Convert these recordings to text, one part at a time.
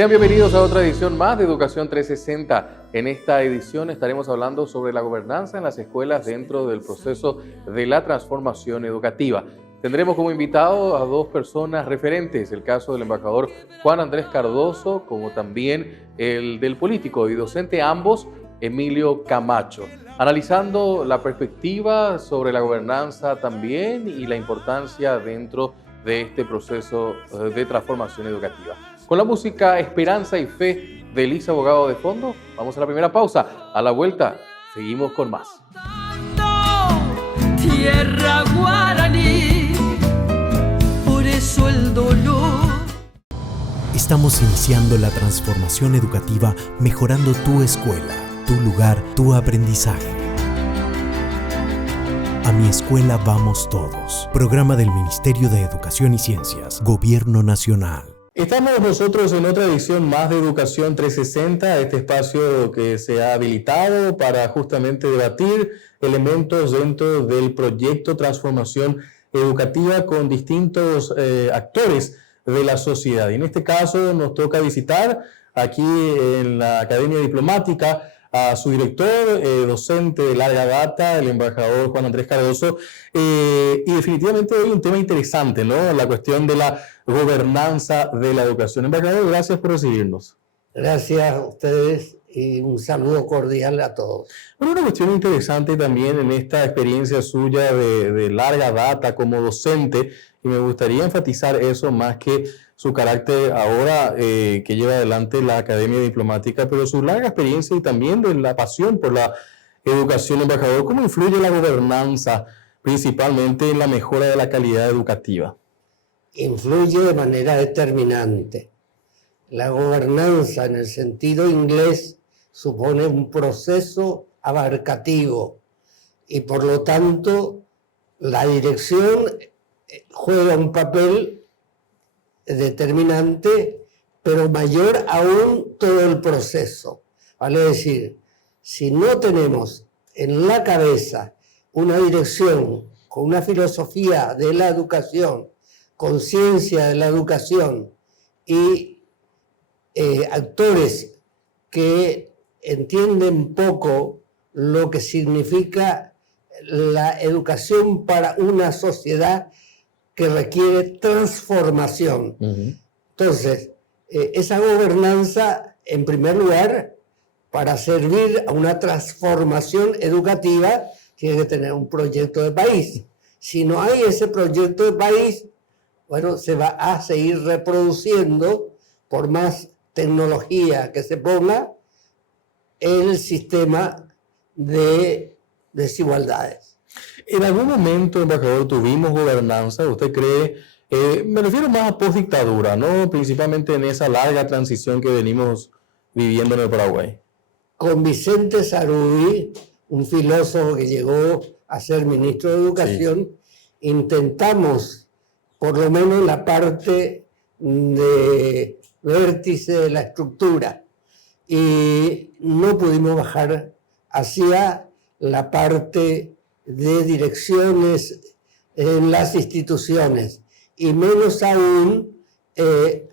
Sean bienvenidos a otra edición más de Educación 360. En esta edición estaremos hablando sobre la gobernanza en las escuelas dentro del proceso de la transformación educativa. Tendremos como invitado a dos personas referentes, el caso del embajador Juan Andrés Cardoso, como también el del político y docente ambos, Emilio Camacho, analizando la perspectiva sobre la gobernanza también y la importancia dentro de este proceso de transformación educativa. Con la música Esperanza y Fe de Elisa Abogado de fondo, vamos a la primera pausa. A la vuelta, seguimos con más. Tierra guaraní, por eso el dolor. Estamos iniciando la transformación educativa, mejorando tu escuela, tu lugar, tu aprendizaje. A mi escuela vamos todos. Programa del Ministerio de Educación y Ciencias, Gobierno Nacional. Estamos nosotros en otra edición más de Educación 360, este espacio que se ha habilitado para justamente debatir elementos dentro del proyecto Transformación Educativa con distintos actores de la sociedad. Y en este caso nos toca visitar aquí en la Academia Diplomática a su director, docente de larga data, el embajador Juan Andrés Cardoso, y definitivamente hoy un tema interesante, ¿no? La cuestión de la gobernanza de la educación. Embajador, gracias por recibirnos. Gracias a ustedes y un saludo cordial a todos. Bueno, una cuestión interesante también en esta experiencia suya de larga data como docente, y me gustaría enfatizar eso más que su carácter ahora que lleva adelante la Academia Diplomática, pero su larga experiencia y también de la pasión por la educación, embajador. ¿Cómo influye la gobernanza principalmente en la mejora de la calidad educativa? Influye de manera determinante. La gobernanza en el sentido inglés supone un proceso abarcativo y por lo tanto la dirección juega un papel determinante, pero mayor aún todo el proceso. Vale decir, si no tenemos en la cabeza una dirección con una filosofía de la educación, conciencia de la educación y actores que entienden poco lo que significa la educación para una sociedad que requiere transformación. Entonces, esa gobernanza, en primer lugar, para servir a una transformación educativa, tiene que tener un proyecto de país. Si no hay ese proyecto de país, bueno, se va a seguir reproduciendo, por más tecnología que se ponga, el sistema de desigualdades. ¿En algún momento, embajador, tuvimos gobernanza? ¿Usted cree? Me refiero más a postdictadura, ¿no? Principalmente en esa larga transición que venimos viviendo en el Paraguay. Con Vicente Sarubí, un filósofo que llegó a ser ministro de Educación, sí, intentamos, por lo menos la parte de vértice de la estructura, y no pudimos bajar hacia la parte de direcciones en las instituciones, y menos aún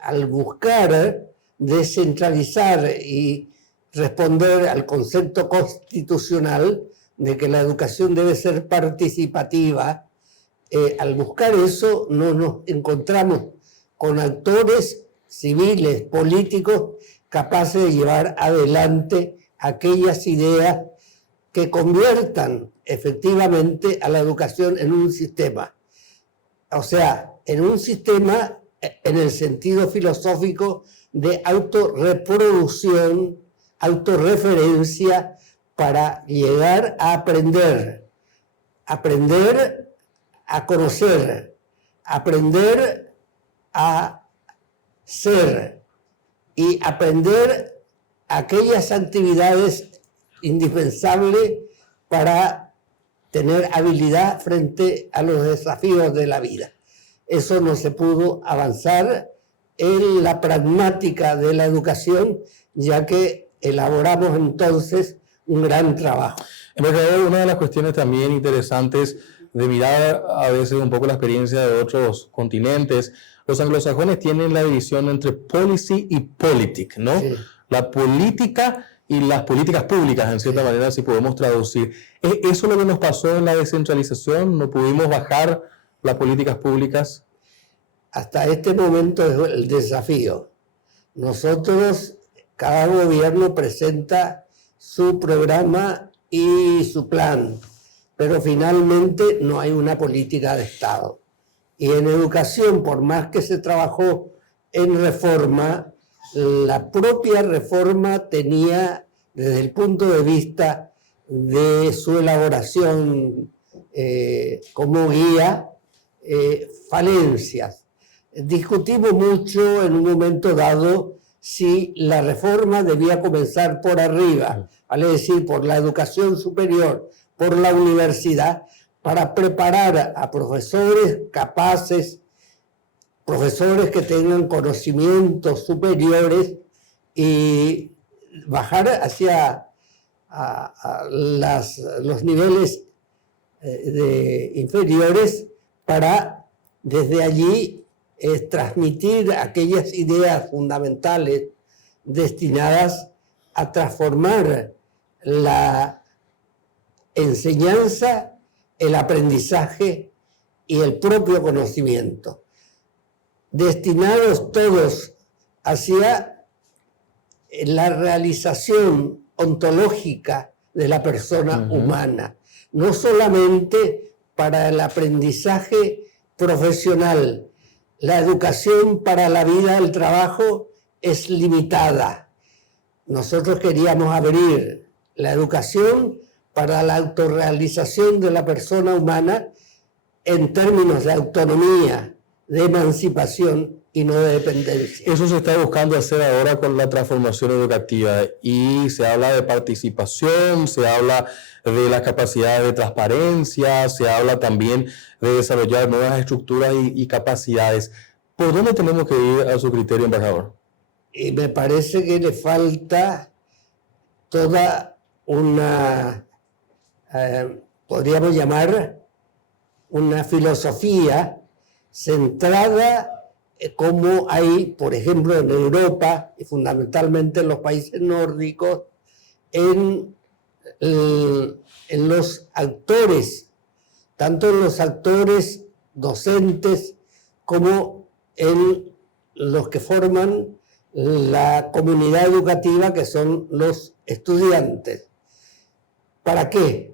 al buscar descentralizar y responder al concepto constitucional de que la educación debe ser participativa. Al buscar eso no nos encontramos con actores civiles, políticos, capaces de llevar adelante aquellas ideas que conviertan efectivamente a la educación en un sistema. O sea, en un sistema en el sentido filosófico de autorreproducción, autorreferencia, para llegar a aprender a conocer, aprender a ser y aprender aquellas actividades indispensables para tener habilidad frente a los desafíos de la vida. Eso no se pudo avanzar en la pragmática de la educación, ya que elaboramos entonces un gran trabajo. Embajador, una de las cuestiones también interesantes de mirar a veces un poco la experiencia de otros continentes los anglosajones tienen la división entre policy y politic, ¿no? Sí. La política y las políticas públicas, en cierta manera, si podemos traducir. ¿Eso es lo que nos pasó en la descentralización? ¿No pudimos bajar las políticas públicas? Hasta este momento es el desafío. Nosotros, cada gobierno presenta su programa y su plan, pero finalmente no hay una política de Estado. Y en educación, por más que se trabajó en reforma, la propia reforma tenía, desde el punto de vista de su elaboración como guía, falencias. Discutimos mucho en un momento dado si la reforma debía comenzar por arriba, vale decir, por la educación superior, por la universidad, para preparar a profesores capaces, profesores que tengan conocimientos superiores y bajar hacia los niveles inferiores para desde allí transmitir aquellas ideas fundamentales destinadas a transformar la enseñanza, el aprendizaje y el propio conocimiento, destinados todos hacia la realización ontológica de la persona humana, no solamente para el aprendizaje profesional. La educación para la vida del trabajo es limitada. Nosotros queríamos abrir la educación para la autorrealización de la persona humana en términos de autonomía, de emancipación y no de dependencia. Eso se está buscando hacer ahora con la transformación educativa y se habla de participación, se habla de las capacidades de transparencia, se habla también de desarrollar nuevas estructuras y capacidades. ¿Por dónde tenemos que ir a su criterio, embajador? Y me parece que le falta toda una, podríamos llamar, una filosofía centrada como hay, por ejemplo, en Europa y fundamentalmente en los países nórdicos, en los actores, tanto en los actores docentes como en los que forman la comunidad educativa, que son los estudiantes. ¿Para qué?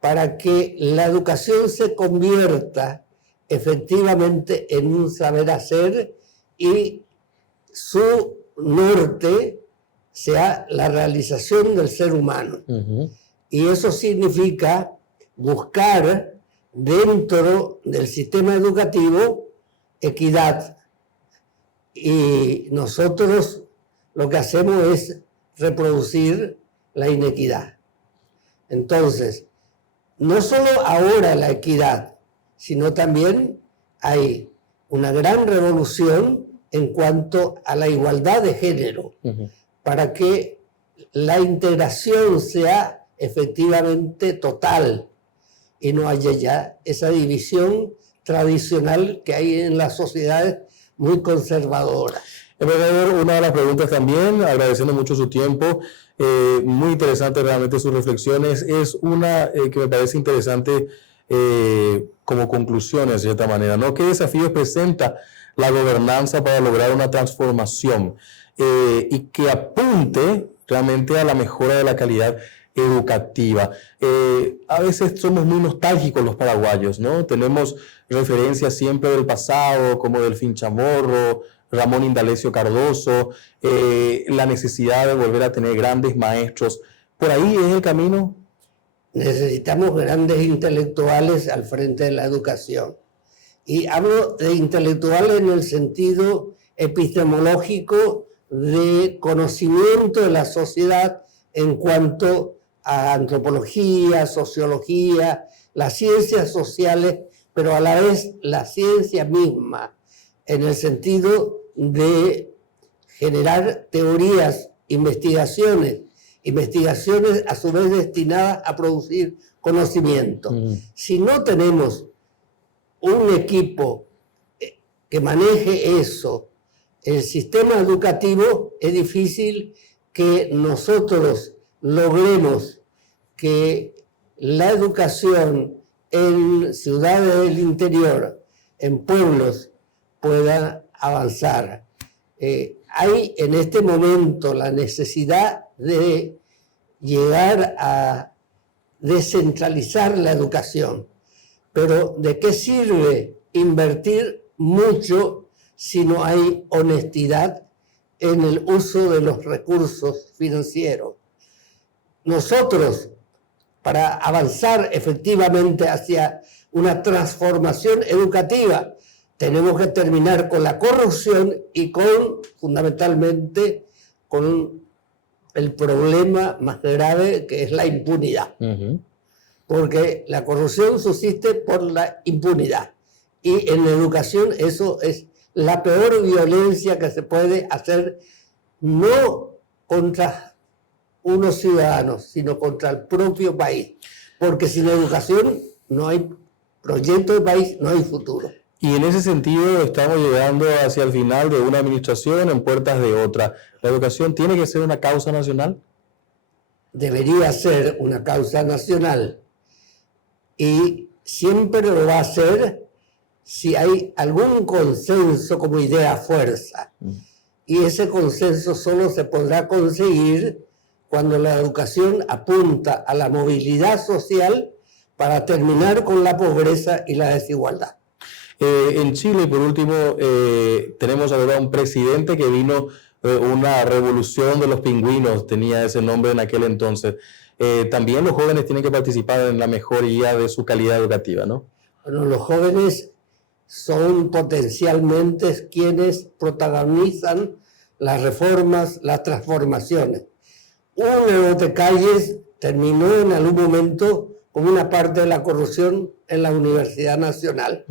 Para que la educación se convierta efectivamente en un saber hacer y su norte sea la realización del ser humano. Y eso significa buscar dentro del sistema educativo equidad. Y nosotros lo que hacemos es reproducir la inequidad. Entonces, no solo ahora la equidad, sino también hay una gran revolución en cuanto a la igualdad de género, para que la integración sea efectivamente total y no haya ya esa división tradicional que hay en las sociedades muy conservadoras. Embajador, una de las preguntas también, agradeciendo mucho su tiempo, muy interesante realmente sus reflexiones, es una que me parece interesante como conclusión, de cierta manera, ¿no? ¿Qué desafíos presenta la gobernanza para lograr una transformación y que apunte realmente a la mejora de la calidad educativa? A veces somos muy nostálgicos los paraguayos, ¿no? Tenemos referencias siempre del pasado, como Delfín Chamorro, Ramón Indalecio Cardoso, la necesidad de volver a tener grandes maestros. ¿Por ahí es el camino? Necesitamos grandes intelectuales al frente de la educación. Y hablo de intelectuales en el sentido epistemológico de conocimiento de la sociedad en cuanto a antropología, sociología, las ciencias sociales, pero a la vez la ciencia misma, en el sentido de generar teorías, investigaciones a su vez destinadas a producir conocimiento. Si no tenemos un equipo que maneje eso el sistema educativo, es difícil que nosotros logremos que la educación en ciudades del interior, en pueblos, pueda avanzar. Hay en este momento la necesidad de llegar a descentralizar la educación. Pero ¿de qué sirve invertir mucho si no hay honestidad en el uso de los recursos financieros? Nosotros, para avanzar efectivamente hacia una transformación educativa, tenemos que terminar con la corrupción y fundamentalmente, con el problema más grave, que es la impunidad. Porque la corrupción subsiste por la impunidad. Y en la educación eso es la peor violencia que se puede hacer, no contra unos ciudadanos, sino contra el propio país. Porque sin educación no hay proyecto de país, no hay futuro. Y en ese sentido estamos llegando hacia el final de una administración en puertas de otra. ¿La educación tiene que ser una causa nacional? Debería ser una causa nacional. Y siempre lo va a ser si hay algún consenso como idea fuerza. Y ese consenso solo se podrá conseguir cuando la educación apunta a la movilidad social para terminar con la pobreza y la desigualdad. En Chile, por último, tenemos ahora un presidente que vino una revolución de los pingüinos, tenía ese nombre en aquel entonces. También los jóvenes tienen que participar en la mejoría de su calidad educativa, ¿no? Bueno, los jóvenes son potencialmente quienes protagonizan las reformas, las transformaciones. Uno de Calles terminó en algún momento con una parte de la corrupción en la Universidad Nacional.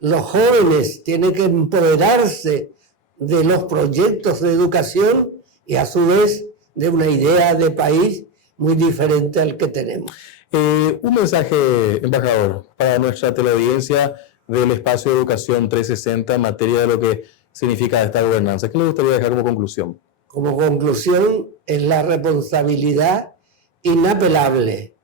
Los jóvenes tienen que empoderarse de los proyectos de educación y a su vez de una idea de país muy diferente al que tenemos. Un mensaje, embajador, para nuestra teleaudiencia del espacio de Educación 360 en materia de lo que significa esta gobernanza. ¿Qué le gustaría dejar como conclusión? Como conclusión es la responsabilidad inapelable,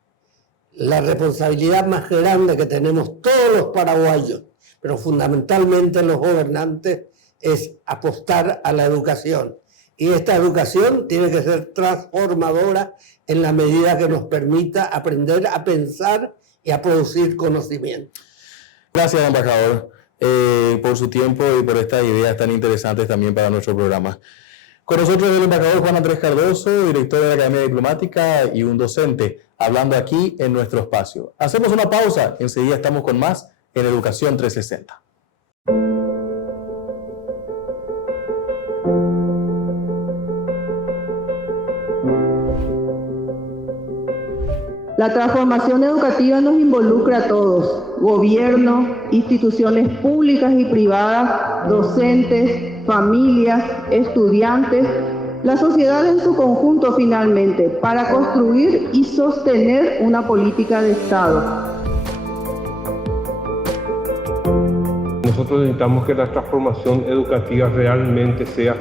la responsabilidad más grande que tenemos todos los paraguayos, pero fundamentalmente los gobernantes, es apostar a la educación. Y esta educación tiene que ser transformadora en la medida que nos permita aprender a pensar y a producir conocimiento. Gracias, embajador, por su tiempo y por estas ideas tan interesantes también para nuestro programa. Con nosotros el embajador Juan Andrés Cardoso, director de la Academia Diplomática y un docente, hablando aquí en nuestro espacio. Hacemos una pausa, enseguida estamos con más en Educación 360. La transformación educativa nos involucra a todos: gobierno, instituciones públicas y privadas, docentes, familias, estudiantes, la sociedad en su conjunto finalmente, para construir y sostener una política de Estado. Nosotros necesitamos que la transformación educativa realmente sea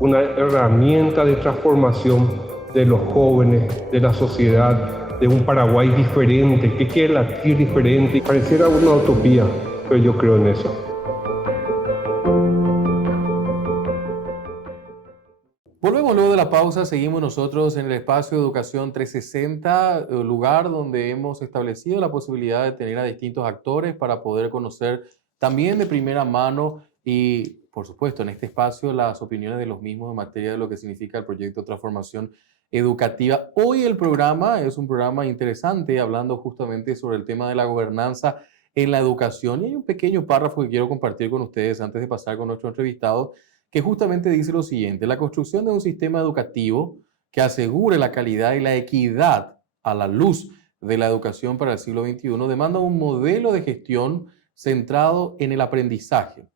una herramienta de transformación de los jóvenes, de la sociedad, de un Paraguay diferente, que quiere latir diferente. Pareciera una utopía, pero yo creo en eso. Volvemos luego de la pausa, seguimos nosotros en el espacio de Educación 360, lugar donde hemos establecido la posibilidad de tener a distintos actores para poder conocer también de primera mano y, por supuesto, en este espacio las opiniones de los mismos en materia de lo que significa el proyecto de transformación educativa. Hoy el programa es un programa interesante, hablando justamente sobre el tema de la gobernanza en la educación. Y hay un pequeño párrafo que quiero compartir con ustedes antes de pasar con nuestro entrevistado, que justamente dice lo siguiente: la construcción de un sistema educativo que asegure la calidad y la equidad a la luz de la educación para el siglo XXI demanda un modelo de gestión centrado en el aprendizaje.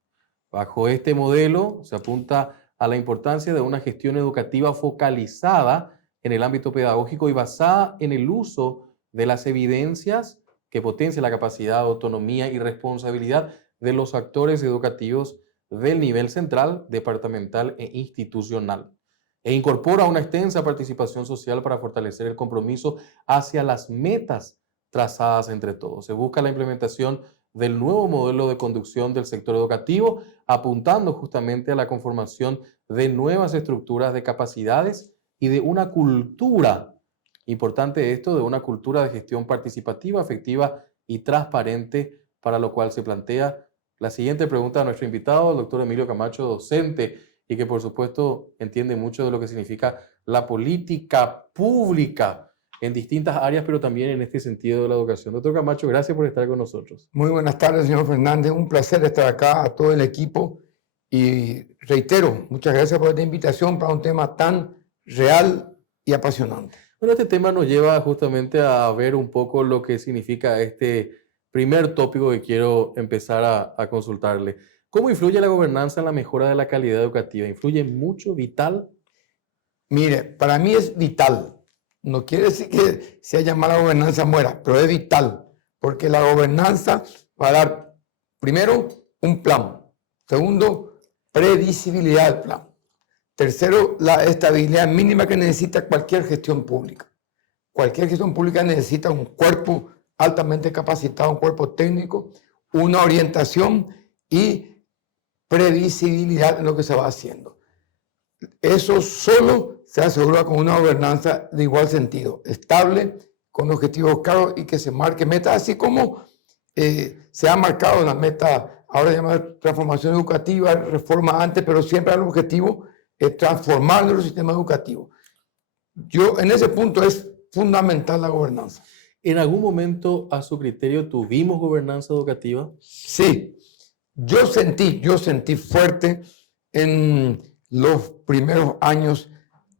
Bajo este modelo se apunta a la importancia de una gestión educativa focalizada en el ámbito pedagógico y basada en el uso de las evidencias que potencia la capacidad, autonomía y responsabilidad de los actores educativos del nivel central, departamental e institucional, e incorpora una extensa participación social para fortalecer el compromiso hacia las metas trazadas entre todos. Se busca la implementación del nuevo modelo de conducción del sector educativo, apuntando justamente a la conformación de nuevas estructuras de capacidades y de una cultura, importante esto, de una cultura de gestión participativa, efectiva y transparente, para lo cual se plantea la siguiente pregunta a nuestro invitado, el doctor Emilio Camacho, docente, y que por supuesto entiende mucho de lo que significa la política pública en distintas áreas, pero también en este sentido de la educación. Doctor Camacho, gracias por estar con nosotros. Muy buenas tardes, señor Fernández. Un placer estar acá, a todo el equipo. Y reitero, muchas gracias por esta invitación para un tema tan real y apasionante. Bueno, este tema nos lleva justamente a ver un poco lo que significa este primer tópico que quiero empezar a consultarle. ¿Cómo influye la gobernanza en la mejora de la calidad educativa? ¿Influye mucho, vital? Mire, para mí es vital. No quiere decir que si haya mala gobernanza muera, pero es vital, porque la gobernanza va a dar, primero, un plan. Segundo, previsibilidad del plan. Tercero, la estabilidad mínima que necesita cualquier gestión pública. Cualquier gestión pública necesita un cuerpo altamente capacitado, un cuerpo técnico, una orientación y previsibilidad en lo que se va haciendo. Eso solo se asegura con una gobernanza de igual sentido, estable, con objetivos claros y que se marque metas, así como se ha marcado la meta, ahora llamada transformación educativa, reforma antes, pero siempre el objetivo es transformar nuestro sistema educativo. En ese punto es fundamental la gobernanza. ¿En algún momento, a su criterio, tuvimos gobernanza educativa? Sí, yo sentí fuerte en los primeros años,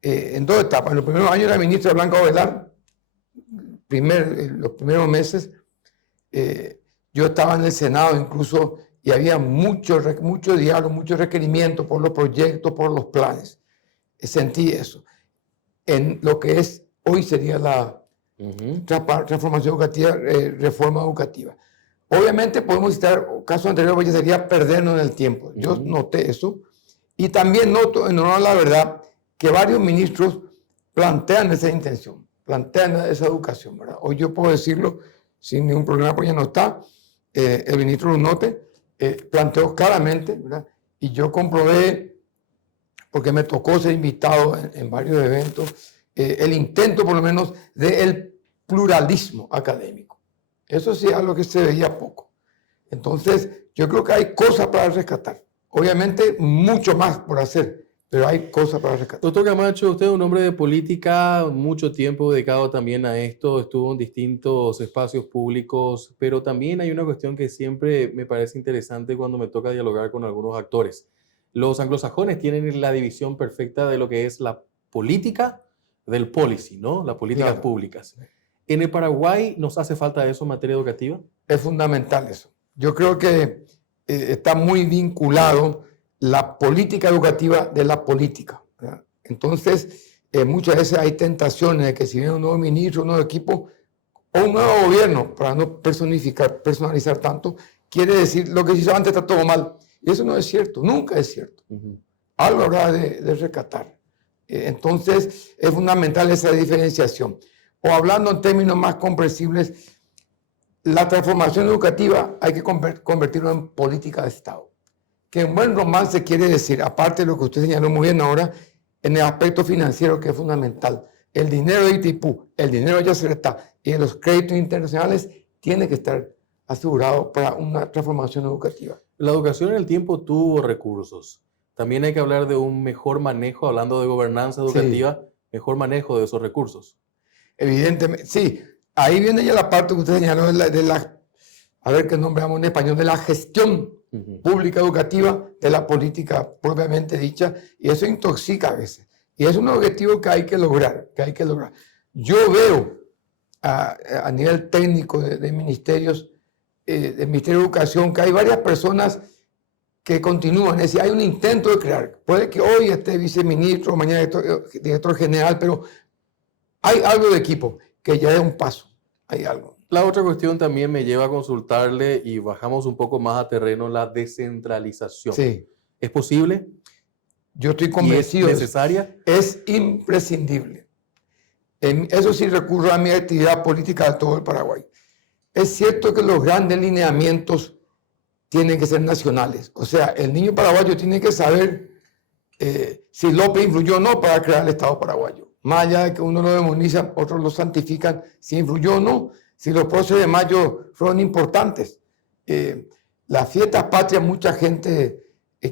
en dos etapas. En los primeros años la ministra Blanca Ovelar, los primeros meses, yo estaba en el Senado incluso y había mucho diálogo, mucho requerimiento por los proyectos, por los planes. Sentí eso. En lo que es hoy sería la transformación educativa, reforma educativa. Obviamente podemos citar casos anteriores, que sería perdernos en el tiempo. Yo noté eso. Y también noto, en honor a la verdad, que varios ministros plantean esa intención, plantean esa educación, ¿verdad? Hoy yo puedo decirlo sin ningún problema, pues ya no está. El ministro Lunote planteó claramente, ¿verdad? Y yo comprobé, porque me tocó ser invitado en varios eventos, el intento por lo menos del pluralismo académico. Eso sí es algo que se veía poco. Entonces, yo creo que hay cosas para rescatar. Obviamente, mucho más por hacer, pero hay cosas para rescatar. Doctor Camacho, usted es un hombre de política, mucho tiempo dedicado también a esto, estuvo en distintos espacios públicos, pero también hay una cuestión que siempre me parece interesante cuando me toca dialogar con algunos actores. Los anglosajones tienen la división perfecta de lo que es la política del policy, ¿no? Las políticas públicas. ¿En el Paraguay nos hace falta eso en materia educativa? Es fundamental eso. Yo creo que está muy vinculado la política educativa de la política, ¿verdad? Entonces, muchas veces hay tentaciones de que si viene un nuevo ministro, un nuevo equipo o un nuevo gobierno, para no personalizar tanto, quiere decir lo que se hizo antes está todo mal. Y eso no es cierto, nunca es cierto. Algo habrá de rescatar. Entonces, es fundamental esa diferenciación. O hablando en términos más comprensibles, la transformación educativa hay que convertirlo en política de Estado. Que en buen romance quiere decir, aparte de lo que usted señaló muy bien ahora, en el aspecto financiero que es fundamental. El dinero de ITIPU, el dinero de Yacyretá y de los créditos internacionales tiene que estar asegurado para una transformación educativa. La educación en el tiempo tuvo recursos. También hay que hablar de un mejor manejo, hablando de gobernanza educativa, mejor manejo de esos recursos. Evidentemente, sí. Ahí viene ya la parte que usted señaló a ver qué nombre damos en español, de la gestión pública educativa, de la política propiamente dicha, y eso intoxica a veces. Y es un objetivo que hay que lograr, Yo veo a nivel técnico de ministerios, del Ministerio de Educación, que hay varias personas que continúan, es decir, hay un intento de crear. Puede que hoy esté viceministro, mañana director general, pero hay algo de equipo que ya es un paso, hay algo. La otra cuestión también me lleva a consultarle y bajamos un poco más a terreno, la descentralización. Sí. ¿Es posible? Yo estoy ¿Y es convencido. necesaria? Es imprescindible. Eso sí recurro a mi actividad política de todo el Paraguay. Es cierto que los grandes lineamientos tienen que ser nacionales. O sea, el niño paraguayo tiene que saber si López influyó o no para crear el Estado paraguayo. Más allá de que uno lo demoniza, otros lo santifican, si influyó o no, si los próceres de mayo fueron importantes. Las fiestas patrias mucha gente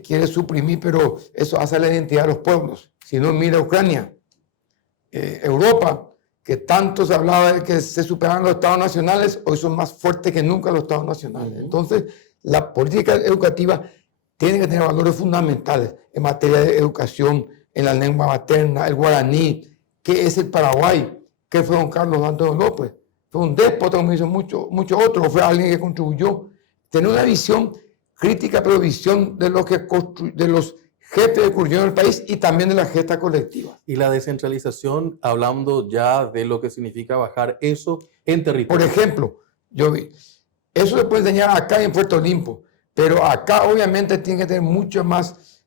quiere suprimir, pero eso hace la identidad de los pueblos. Si no, mira Ucrania, Europa, que tanto se hablaba de que se superaban los estados nacionales, hoy son más fuertes que nunca los estados nacionales. Entonces, la política educativa tiene que tener valores fundamentales en materia de educación, en la lengua materna, el guaraní, qué es el Paraguay, qué fue don Carlos Antonio López. Fue un déspota, como dicen muchos otros, fue alguien que contribuyó. Tener una visión crítica, pero visión de los jefes que construyeron el país y también de la gesta colectiva. Y la descentralización, hablando ya de lo que significa bajar eso en territorio. Por ejemplo, yo vi, eso se puede enseñar acá en Puerto Limpo, pero acá obviamente tiene que tener mucho más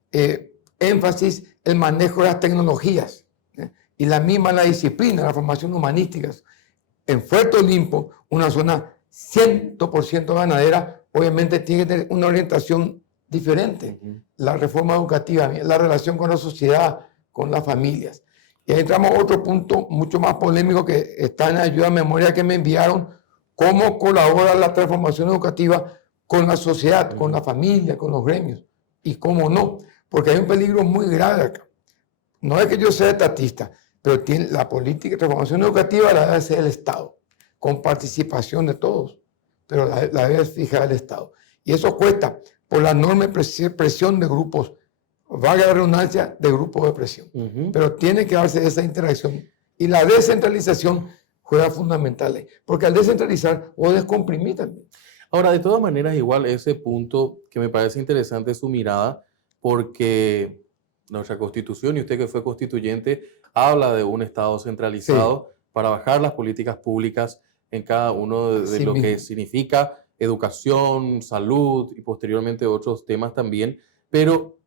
énfasis el manejo de las tecnologías y la disciplina, la formación humanística. En Puerto Limpo, una zona 100% ganadera, obviamente tiene que tener una orientación diferente. La reforma educativa, la relación con la sociedad, con las familias. Y ahí entramos a otro punto mucho más polémico que está en la ayuda a memoria que me enviaron, cómo colabora la transformación educativa con la sociedad, con la familia, con los gremios, y cómo no, porque hay un peligro muy grave acá. No es que yo sea estatista, pero la política de transformación educativa la debe hacer el Estado, con participación de todos, pero la debe fijar el Estado. Y eso cuesta por la enorme presión de grupos, valga la redundancia, de grupos de presión. Pero tiene que darse esa interacción. Y la descentralización juega fundamental, porque al descentralizar o descomprimir también. Ahora, de todas maneras, igual ese punto que me parece interesante su mirada, porque nuestra Constitución, y usted que fue constituyente, habla de un Estado centralizado para bajar las políticas públicas en cada uno de lo que significa educación, salud y posteriormente otros temas también. Pero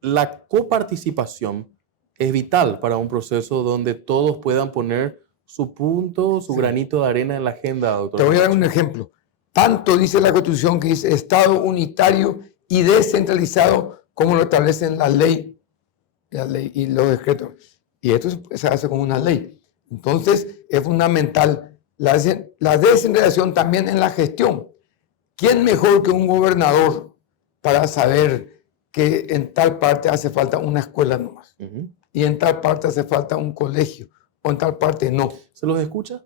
la coparticipación es vital para un proceso donde todos puedan poner su punto, su granito de arena en la agenda, doctor. Te voy a dar un ejemplo. Tanto dice la Constitución que dice Estado unitario y descentralizado como lo establecen la ley y los decretos. Y esto se hace con una ley. Entonces es fundamental la descentralización también en la gestión. ¿Quién mejor que un gobernador para saber que en tal parte hace falta una escuela nomás? Y en tal parte hace falta un colegio, o en tal parte no. ¿Se los escucha?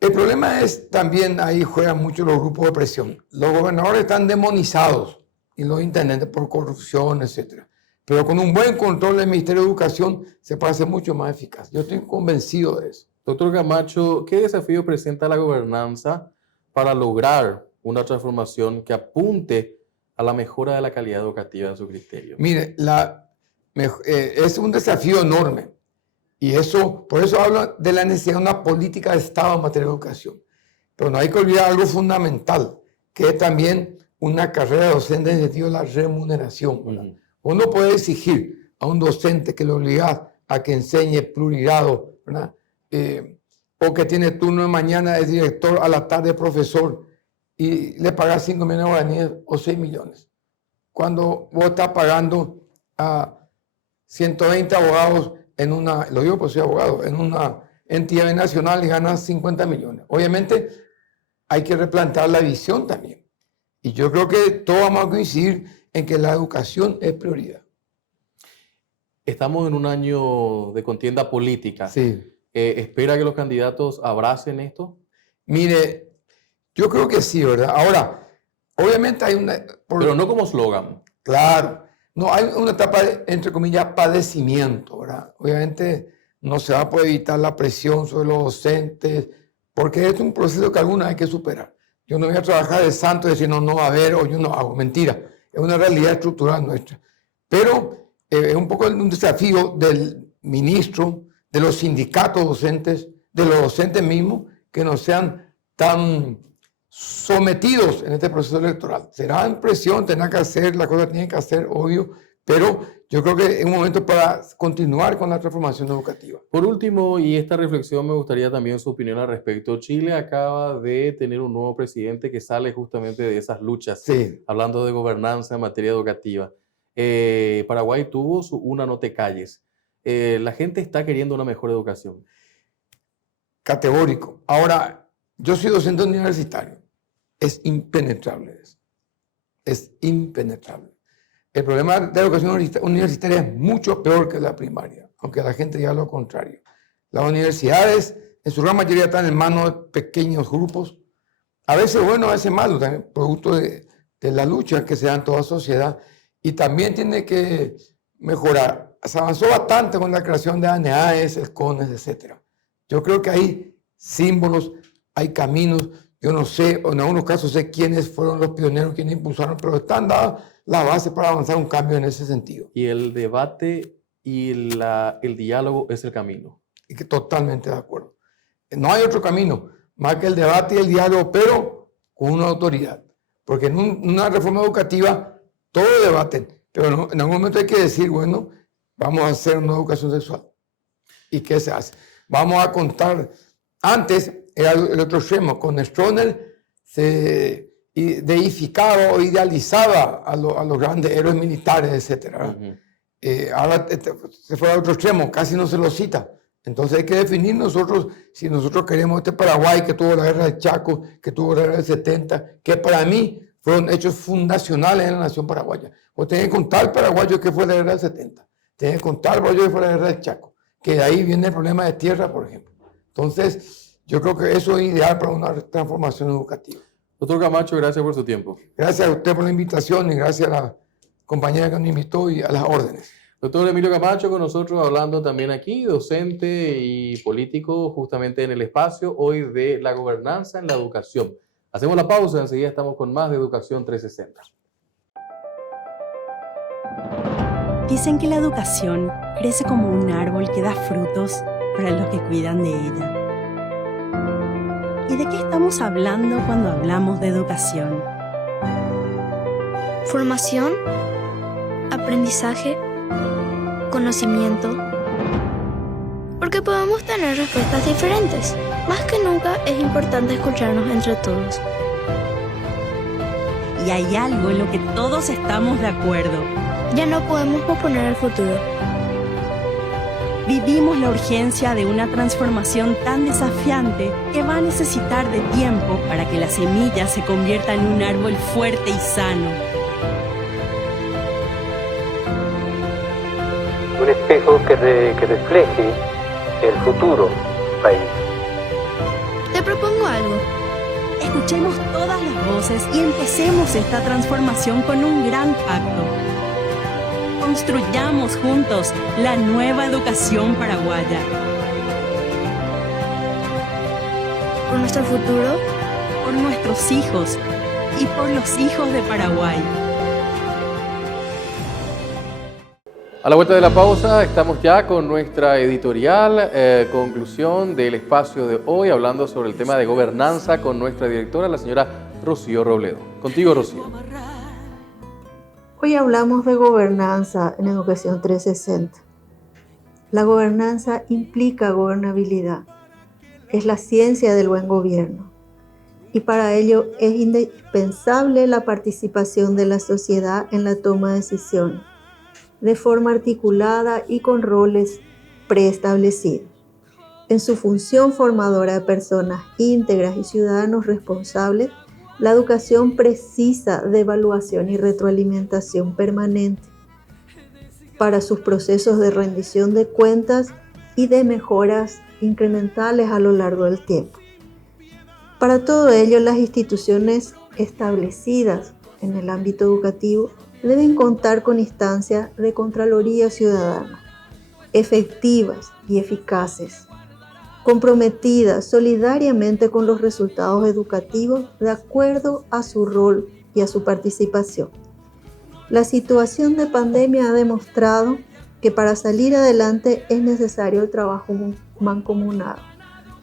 El problema es también, ahí juegan mucho los grupos de presión. Los gobernadores están demonizados y los intendentes por corrupción, etc. Pero con un buen control del Ministerio de Educación se puede hacer mucho más eficaz. Yo estoy convencido de eso. Doctor Camacho, ¿qué desafío presenta la gobernanza para lograr una transformación que apunte a la mejora de la calidad educativa en su criterio? Mire, es un desafío enorme. Y por eso hablo de la necesidad de una política de Estado en materia de educación. Pero no hay que olvidar algo fundamental, que es también una carrera docente en el sentido de la remuneración. Uno puede exigir a un docente que le obliga a que enseñe plurigrado, ¿verdad? O que tiene turno de mañana de director, a la tarde profesor, y le pagas 5 millones de guaraníes o 6 millones. Cuando vos estás pagando a 120 abogados lo digo porque soy abogado, en una entidad nacional y ganas 50 millones. Obviamente hay que replantear la visión también. Y yo creo que todos vamos a coincidir en que la educación es prioridad. Estamos en un año de contienda política. Sí. ¿Espera que los candidatos abracen esto? Mire, yo creo que sí, ¿verdad? Ahora, obviamente hay una... Pero no como eslogan. Claro. No, hay una etapa de, entre comillas, padecimiento, ¿verdad? Obviamente no se va a poder evitar la presión sobre los docentes, porque es un proceso que alguna hay que superar. Yo no voy a trabajar de santo y decir, no va a haber, o yo no hago. Mentira. Es una realidad estructural nuestra. Pero es un poco un desafío del ministro, de los sindicatos docentes, de los docentes mismos, que no sean tan sometidos en este proceso electoral. Serán presión, tendrán que hacer, las cosas tienen que hacer, obvio, pero yo creo que es un momento para continuar con la transformación educativa. Por último, y esta reflexión me gustaría también su opinión al respecto. Chile acaba de tener un nuevo presidente que sale justamente de esas luchas, Sí. hablando de gobernanza en materia educativa. Paraguay tuvo su Una no te calles. La gente está queriendo una mejor educación. Categórico. Ahora, yo soy docente universitario. Es impenetrable eso. Es impenetrable. El problema de la educación universitaria es mucho peor que la primaria, aunque la gente diga lo contrario. Las universidades, en su gran mayoría, están en manos de pequeños grupos, a veces bueno, a veces malo, también producto de la lucha que se da en toda sociedad, y también tiene que mejorar. Se avanzó bastante con la creación de ANEAES, el CONES, etc. Yo creo que hay símbolos, hay caminos. Yo no sé, en algunos casos sé quiénes fueron los pioneros, quiénes impulsaron, pero están dadas las bases para avanzar un cambio en ese sentido. Y el debate y el diálogo es el camino. Y que totalmente de acuerdo. No hay otro camino más que el debate y el diálogo, pero con una autoridad. Porque en una reforma educativa todos debaten, pero en algún momento hay que decir, bueno, vamos a hacer una educación sexual. ¿Y qué se hace? Vamos a contar. Antes era el otro extremo. Con Stroessner se deificaba o idealizaba a los grandes héroes militares, etc. Ahora se fue al otro extremo, casi no se lo cita. Entonces hay que definir nosotros, si nosotros queremos este Paraguay que tuvo la guerra del Chaco, que tuvo la guerra del 70, que para mí fueron hechos fundacionales en la nación paraguaya. O tienen que contar el paraguayo que fue la guerra del 70, tienen que contar el paraguayo que fue la guerra del Chaco, que de ahí viene el problema de tierra, por ejemplo. Entonces, yo creo que eso es ideal para una transformación educativa. Doctor Camacho, gracias por su tiempo. Gracias a usted por la invitación y gracias a la compañera que nos invitó y a las órdenes. Doctor Emilio Camacho con nosotros hablando también aquí, docente y político, justamente en el espacio hoy de la gobernanza en la educación. Hacemos la pausa, enseguida estamos con más de Educación 360. Dicen que la educación crece como un árbol que da frutos para los que cuidan de ella. ¿Y de qué estamos hablando cuando hablamos de educación? Formación, aprendizaje, conocimiento. Porque podemos tener respuestas diferentes. Más que nunca es importante escucharnos entre todos. Y hay algo en lo que todos estamos de acuerdo. Ya no podemos posponer el futuro. Vivimos la urgencia de una transformación tan desafiante que va a necesitar de tiempo para que la semilla se convierta en un árbol fuerte y sano. Un espejo que refleje el futuro país. Te propongo algo. Escuchemos todas las voces y empecemos esta transformación con un gran pacto. Construyamos juntos la nueva educación paraguaya. Por nuestro futuro, por nuestros hijos y por los hijos de Paraguay. A la vuelta de la pausa estamos ya con nuestra editorial, conclusión del espacio de hoy, hablando sobre el tema de gobernanza con nuestra directora, la señora Rocío Robledo. Contigo, Rocío. Hoy hablamos de gobernanza en Educación 360. La gobernanza implica gobernabilidad, es la ciencia del buen gobierno y para ello es indispensable la participación de la sociedad en la toma de decisiones, de forma articulada y con roles preestablecidos. En su función formadora de personas íntegras y ciudadanos responsables, la educación precisa de evaluación y retroalimentación permanente para sus procesos de rendición de cuentas y de mejoras incrementales a lo largo del tiempo. Para todo ello, las instituciones establecidas en el ámbito educativo deben contar con instancias de Contraloría Ciudadana, efectivas y eficaces, comprometidas solidariamente con los resultados educativos de acuerdo a su rol y a su participación. La situación de pandemia ha demostrado que para salir adelante es necesario el trabajo mancomunado.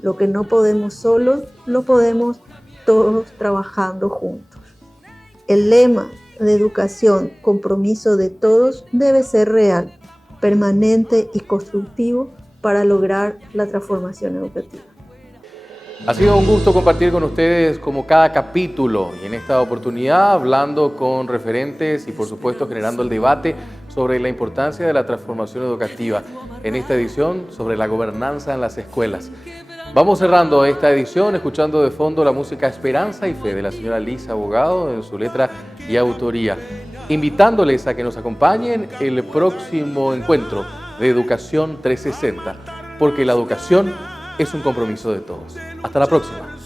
Lo que no podemos solos, lo podemos todos trabajando juntos. El lema de educación, compromiso de todos, debe ser real, permanente y constructivo para lograr la transformación educativa. Ha sido un gusto compartir con ustedes como cada capítulo y en esta oportunidad hablando con referentes y por supuesto generando el debate sobre la importancia de la transformación educativa en esta edición sobre la gobernanza en las escuelas. Vamos cerrando esta edición escuchando de fondo la música Esperanza y Fe de la señora Lisa Abogado en su letra y autoría, invitándoles a que nos acompañen el próximo encuentro de Educación 360, porque la educación es un compromiso de todos. Hasta la próxima.